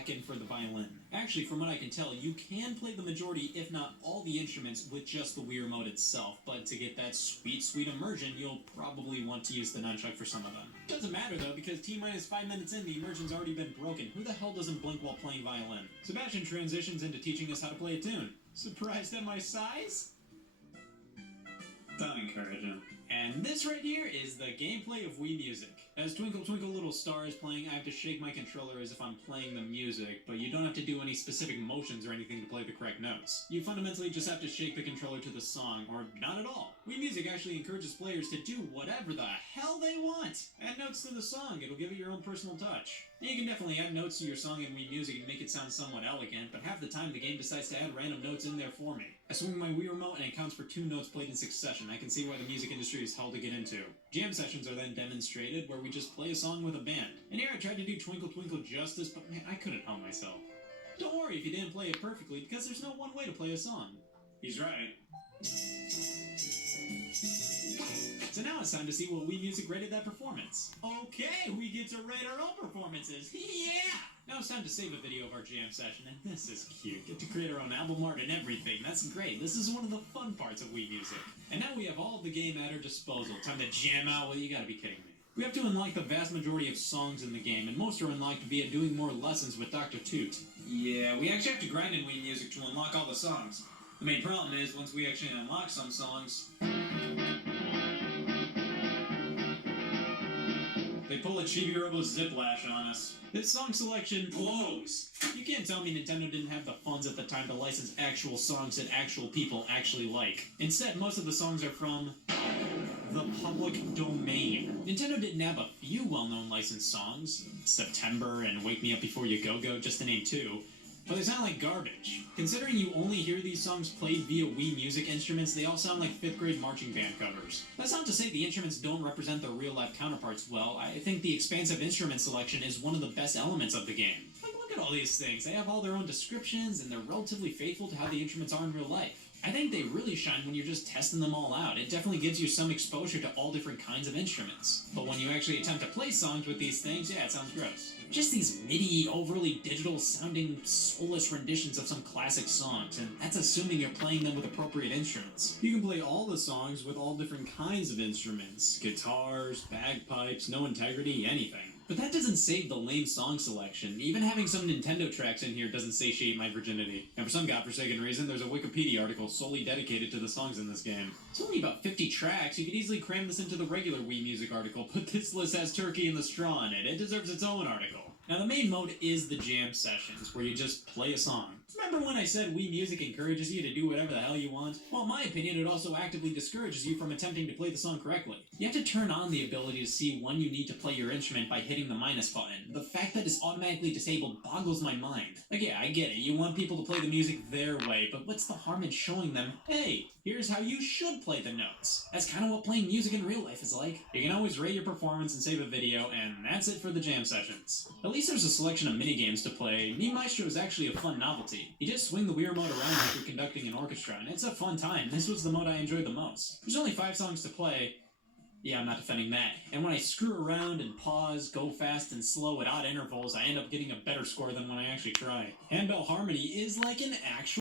back in for the violin. Actually, from what I can tell, you can play the majority, if not all the instruments with just the Wii Remote itself, but to get that sweet, sweet immersion, you'll probably want to use the nunchuck for some of them. Doesn't matter though, because T-minus 5 minutes in, the immersion's already been broken. Who the hell doesn't blink while playing violin? Sebastian transitions into teaching us how to play a tune. Surprised at my size? Don't encourage him. And this right here is the gameplay of Wii Music. As Twinkle Twinkle Little Star is playing, I have to shake my controller as if I'm playing the music, but you don't have to do any specific motions or anything to play the correct notes. You fundamentally just have to shake the controller to the song, or not at all. Wii Music actually encourages players to do whatever the hell they want. Add notes to the song, it'll give it your own personal touch. And you can definitely add notes to your song in Wii Music and make it sound somewhat elegant, but half the time the game decides to add random notes in there for me. I swing my Wii Remote and it counts for 2 notes played in succession. I can see why the music industry is hell to get into. Jam sessions are then demonstrated, where we just play a song with a band. And here I tried to do Twinkle Twinkle justice, but man, I couldn't help myself. Don't worry if you didn't play it perfectly, because there's no one way to play a song. He's right. So now it's time to see what Wii Music rated that performance. Okay, we get to rate our own performances. Yeah! Now it's time to save a video of our jam session, and this is cute. Get to create our own album art and everything. That's great. This is one of the fun parts of Wii Music. And now we have all the game at our disposal. Time to jam out. Well, you gotta be kidding me. We have to unlock the vast majority of songs in the game, and most are unlocked via doing more lessons with Dr. Toot. Yeah, we actually have to grind in Wii Music to unlock all the songs. The main problem is, once we actually unlock some songs, they pull a Chibi Robo Ziplash on us. This song selection blows. You can't tell me Nintendo didn't have the funds at the time to license actual songs that actual people actually like. Instead, most of the songs are from the public domain. Nintendo didn't have a few well-known licensed songs, September and Wake Me Up Before You Go Go, just to name 2. But they sound like garbage. Considering you only hear these songs played via Wii Music instruments, they all sound like 5th grade marching band covers. That's not to say the instruments don't represent their real-life counterparts well. I think the expansive instrument selection is one of the best elements of the game. Like, look at all these things. They have all their own descriptions, and they're relatively faithful to how the instruments are in real life. I think they really shine when you're just testing them all out. It definitely gives you some exposure to all different kinds of instruments. But when you actually attempt to play songs with these things, yeah, it sounds gross. Just these MIDI, overly digital-sounding, soulless renditions of some classic songs, and that's assuming you're playing them with appropriate instruments. You can play all the songs with all different kinds of instruments. Guitars, bagpipes, no integrity, anything. But that doesn't save the lame song selection. Even having some Nintendo tracks in here doesn't satiate my virginity. And for some godforsaken reason, there's a Wikipedia article solely dedicated to the songs in this game. It's only about 50 tracks. You could easily cram this into the regular Wii Music article, but this list has Turkey and the Straw in it. It deserves its own article. Now, the main mode is the jam sessions, where you just play a song. Remember when I said Wii Music encourages you to do whatever the hell you want? Well, in my opinion, it also actively discourages you from attempting to play the song correctly. You have to turn on the ability to see when you need to play your instrument by hitting the minus button. The fact that it's automatically disabled boggles my mind. Like, yeah, I get it. You want people to play the music their way, but what's the harm in showing them, hey, here's how you should play the notes? That's kind of what playing music in real life is like. You can always rate your performance and save a video, and that's it for the jam sessions. At least there's a selection of minigames to play. Me Maestro is actually a fun novelty. You just swing the Wii Remote around like you're conducting an orchestra, and it's a fun time. This was the mode I enjoyed the most. There's only 5 songs to play. Yeah, I'm not defending that. And when I screw around and pause, go fast and slow at odd intervals, I end up getting a better score than when I actually try. Handbell Harmony is like an actual